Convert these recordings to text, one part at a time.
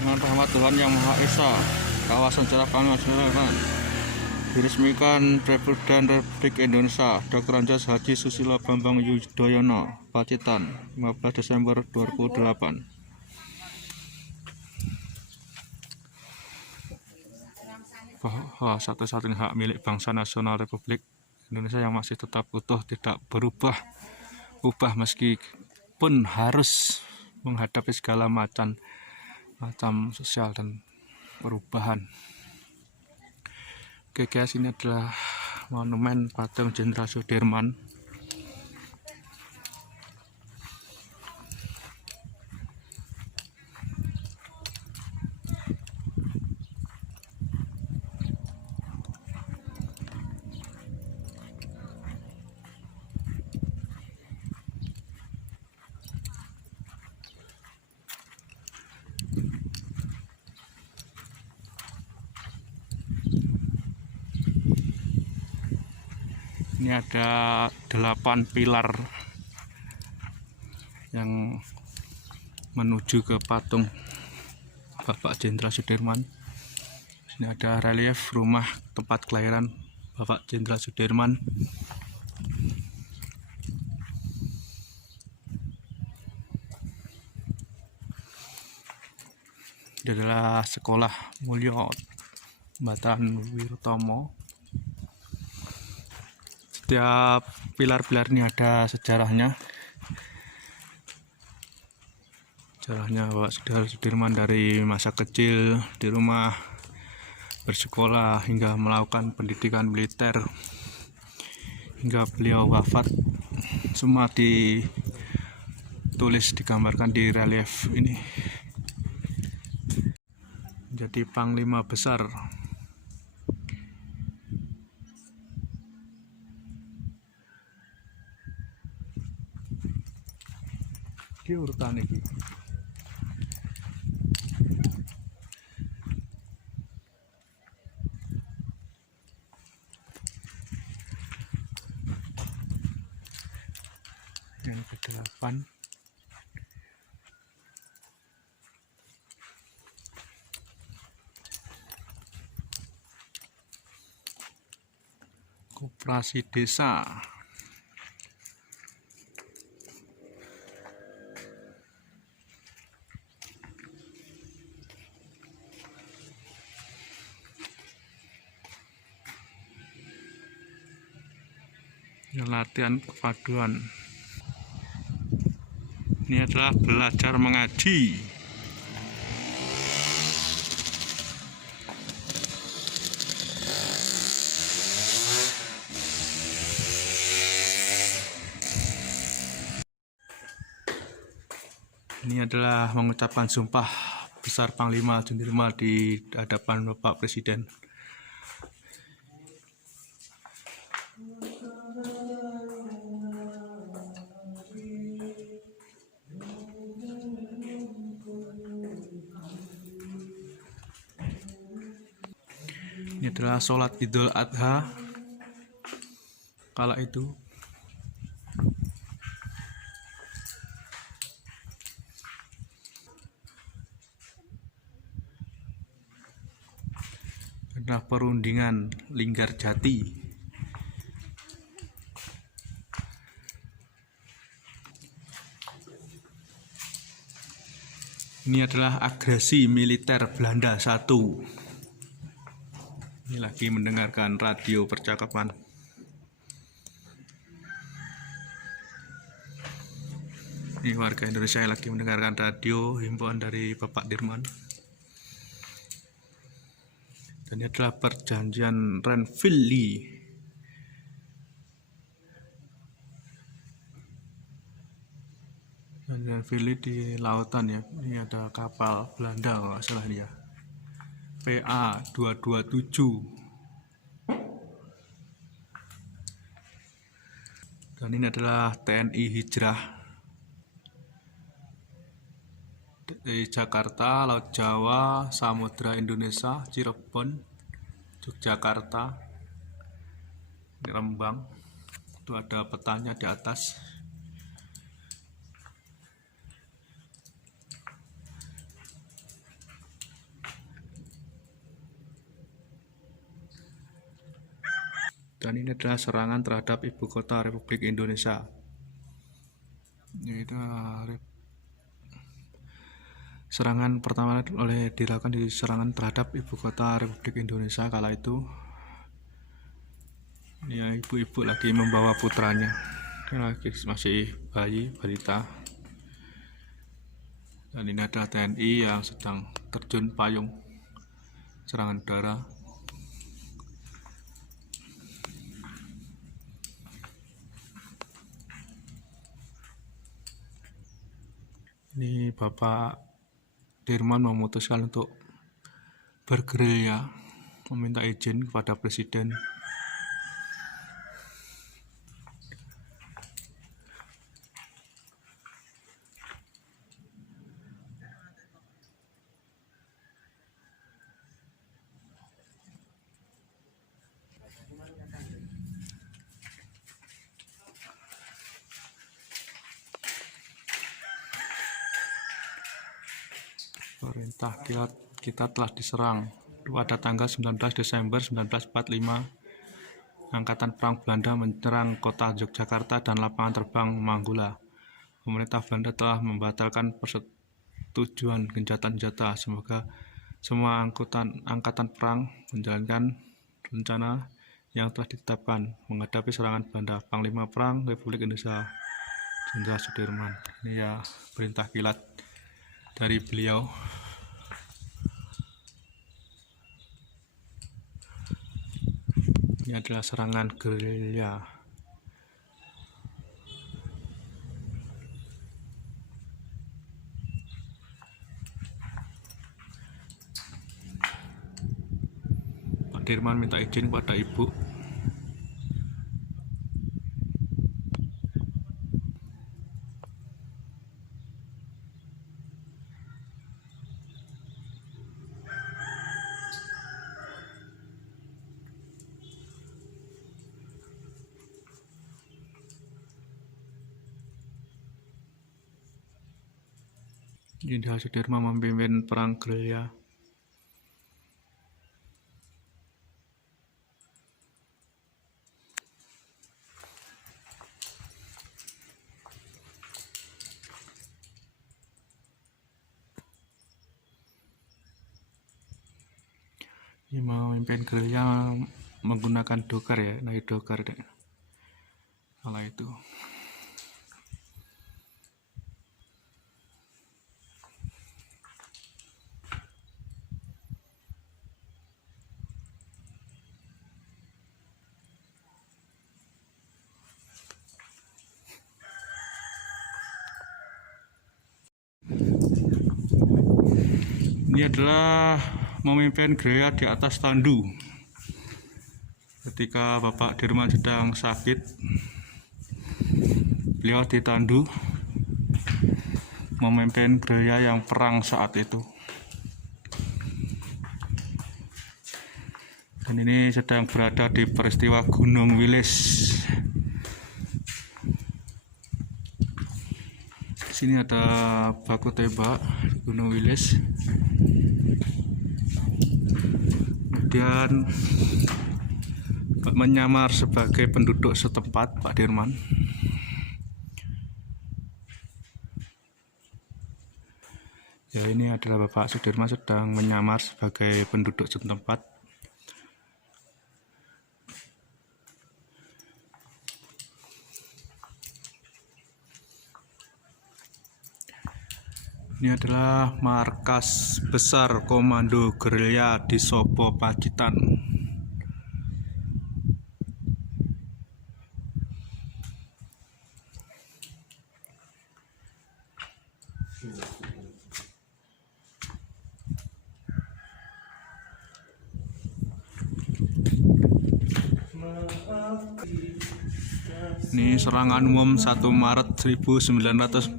Dengan rahmat Tuhan Yang Maha Esa, kawasan Carapangan Selatan diresmikan Presiden Republik Indonesia Dr. Anjas Haji Susilo Bambang Yudhoyono, Pacitan, 15 Desember 2008. Bahwa satu-satunya hak milik bangsa nasional Republik Indonesia yang masih tetap utuh, tidak berubah meskipun harus menghadapi segala macam sosial dan perubahan. Oke guys, ini adalah monumen patung Jenderal Sudirman. Ini ada 8 pilar yang menuju ke patung Bapak Jenderal Sudirman. Ini ada relief rumah tempat kelahiran Bapak Jenderal Sudirman. Ini adalah Sekolah Mulyo Batan Wirotomo. Setiap pilar-pilar ini ada sejarahnya. Sejarahnya Bapak Jenderal Sudirman dari masa kecil di rumah, bersekolah hingga melakukan pendidikan militer hingga beliau wafat, semua ditulis, digambarkan di relief ini. Jadi Panglima Besar. Di urutan ini. Yang ke-8. Koperasi Desa. Latihan kepaduan. Ini adalah belajar mengaji. Ini adalah mengucapkan sumpah besar Panglima Sudirman di hadapan Bapak Presiden. Ini adalah sholat Idul Adha kala itu. Adalah perundingan Linggarjati. Ini adalah agresi militer Belanda 1. Ini lagi mendengarkan radio percakapan. Ini warga Indonesia yang lagi mendengarkan radio himbauan dari Bapak Dirman. Dan ini adalah perjanjian Renville. Renville di lautan ya. Ini ada kapal Belanda kalau nggak salah dia. PA 227. Dan ini adalah TNI Hijrah di Jakarta, Laut Jawa, Samudra Indonesia, Cirebon, Yogyakarta, Rembang. Itu ada petanya di atas. Dan ini adalah serangan terhadap ibu kota Republik Indonesia, yaitu serangan pertama dilakukan di serangan terhadap ibu kota Republik Indonesia kala itu. Ya, ibu-ibu lagi membawa putranya, lagi masih bayi balita. Dan ini ada TNI yang sedang terjun payung serangan udara. Ini Bapak Dirman memutuskan untuk bergerilya, meminta izin kepada Presiden. Perintah kita telah diserang pada tanggal 19 Desember 1945. Angkatan Perang Belanda menyerang kota Yogyakarta dan lapangan terbang Manggula. Pemerintah Belanda telah membatalkan persetujuan gencatan senjata. Semoga semua angkatan perang menjalankan rencana yang telah ditetapkan menghadapi serangan Belanda. Panglima Perang Republik Indonesia Jenderal Sudirman. Ini ya perintah kilat dari beliau. Ini adalah serangan gerilya. Pak Dirman minta izin kepada ibu. Jenderal Sudirman memimpin perang gerilya. Ini memimpin gerilya menggunakan dokar ya, naik dokar deh. Kala itu. Ini adalah memimpin gerilya di atas tandu. Ketika Bapak Dirman sedang sakit, beliau di tandu memimpin gerilya yang perang saat itu. Dan ini sedang berada di peristiwa Gunung Wilis. Di sini ada baku tembak Gunung Wilis. Kemudian menyamar sebagai penduduk setempat Pak Dirman. Ya, ini adalah Bapak Sudirman sedang menyamar sebagai penduduk setempat. Ini adalah markas besar Komando Gerilya di Sobo, Pacitan. Ini serangan umum 1 Maret 1949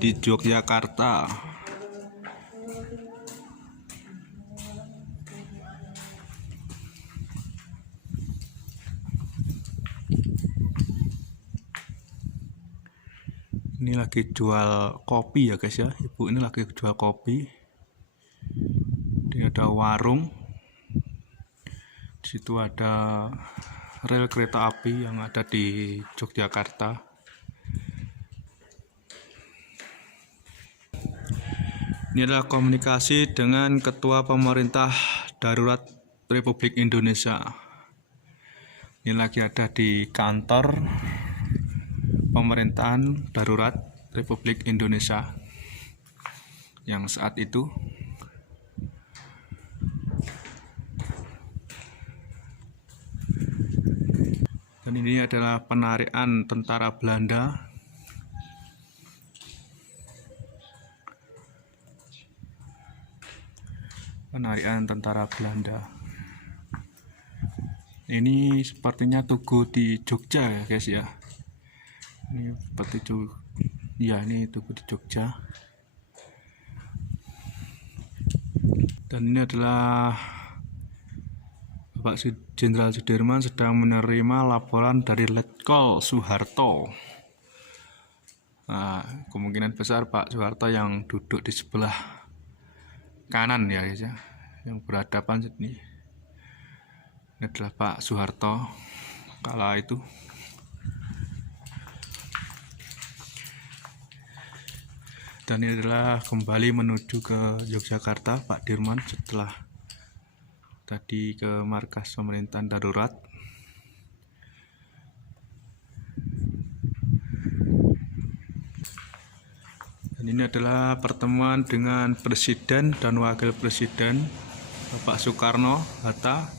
di Yogyakarta. Ini lagi jual kopi ya guys ya, ibu ini lagi jual kopi. Ini ada warung Di situ ada rel kereta api yang ada di Yogyakarta. Ini adalah komunikasi dengan Ketua Pemerintah Darurat Republik Indonesia. Ini lagi ada di kantor Pemerintahan Darurat Republik Indonesia yang saat itu. Dan ini adalah penarikan tentara Belanda. Penarikan tentara Belanda. Ini sepertinya tugu di Jogja ya guys ya. Ini seperti ya, ini tugu di Jogja. Dan ini adalah Bapak Jenderal Sudirman sedang menerima laporan dari Letkol Soeharto. Nah, kemungkinan besar Pak Soeharto yang duduk di sebelah kanan ya guys ya, yang berhadapan sini. Ini adalah Pak Soeharto kala itu. Dan ini adalah kembali menuju ke Yogyakarta Pak Dirman setelah tadi ke markas pemerintahan darurat. Dan ini adalah pertemuan dengan Presiden dan Wakil Presiden Bapak Soekarno Hatta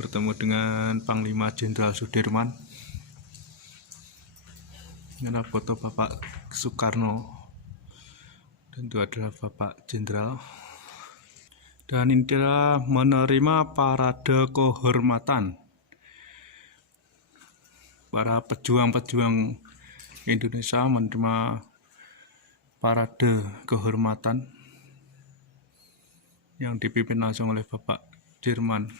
bertemu dengan Panglima Jenderal Sudirman. Ini adalah foto Bapak Soekarno dan itu adalah Bapak Jenderal. Dan ini adalah menerima parade kehormatan para pejuang-pejuang Indonesia, menerima parade kehormatan yang dipimpin langsung oleh Bapak Dirman.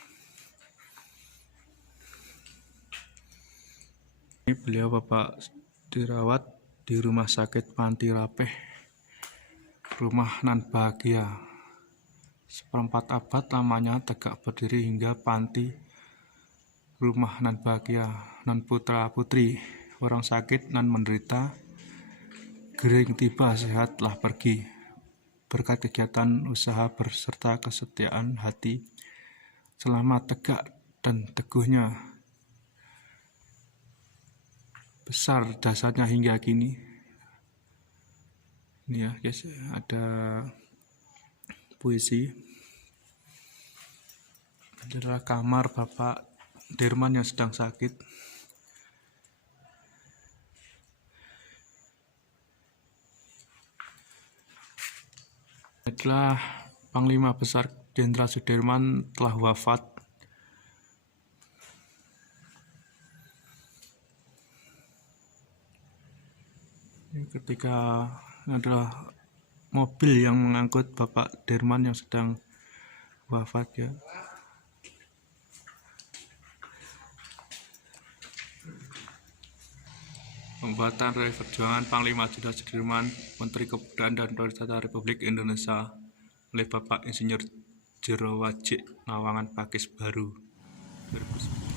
Ini beliau Bapak dirawat di Rumah Sakit Panti Rapih, Rumah Nan Bahagia. Seperempat abad lamanya tegak berdiri hingga panti Rumah Nan Bahagia, nan putra putri, orang sakit nan menderita, gering tiba sehatlah pergi, berkat kegiatan usaha berserta kesetiaan hati selama tegak dan teguhnya besar dasarnya hingga kini. Ini ya guys, ada puisi. Ini adalah kamar Bapak Dirman yang sedang sakit. Adalah Panglima Besar Jenderal Sudirman telah wafat. Ketika adalah mobil yang mengangkut Bapak Dirman yang sedang wafat ya. Pembuatan Rally Perjuangan Panglima Jenderal Sudirman, Menteri Kebudayaan dan Pariwisata Republik Indonesia oleh Bapak Insinyur Jero Wajik Nawangan Pakis Baru 2009.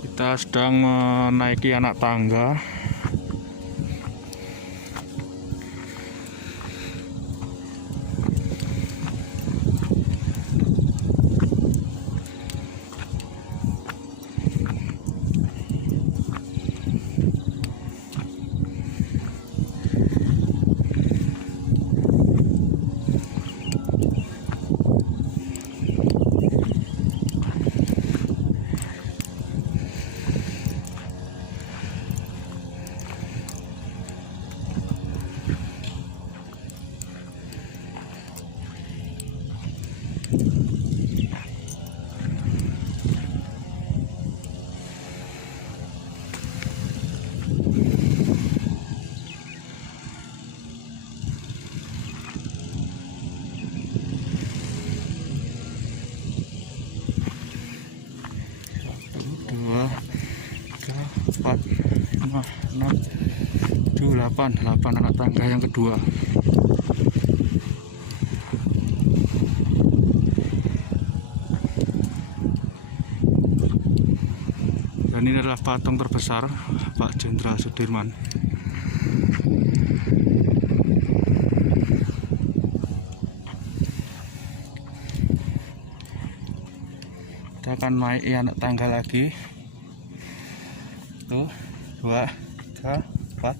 Kita sedang menaiki anak tangga. 8 anak tangga yang kedua. Dan ini adalah patung terbesar Pak Jenderal Sudirman. Kita akan naik anak tangga lagi. Tuh, 2, 3, 4,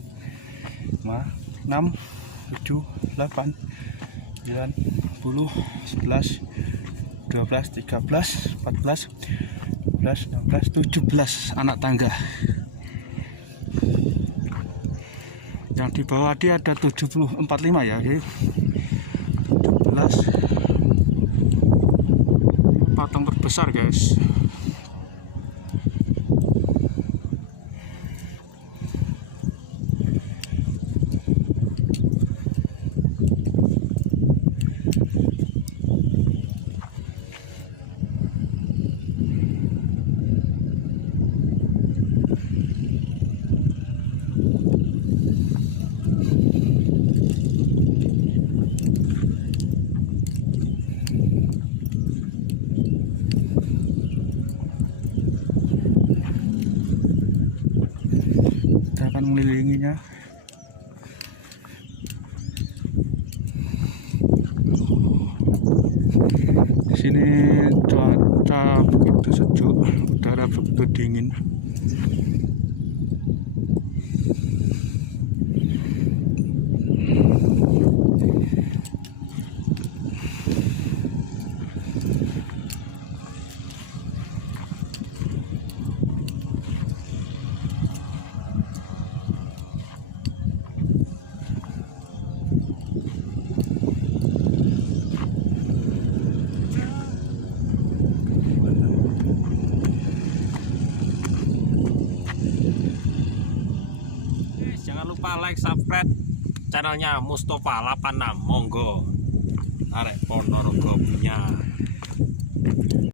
5, 6, 7, 8, 9, 10, 11, 12, 13, 14, 15, 16, 17 anak tangga. Yang di bawah dia ada 45 ya, jadi 17 patung terbesar guys. Kita akan mengelilinginya. Di sini cuaca begitu sejuk, udara begitu dingin. Jangan lupa like, subscribe channelnya Mustofa 86. Monggo arek Ponorogo punya.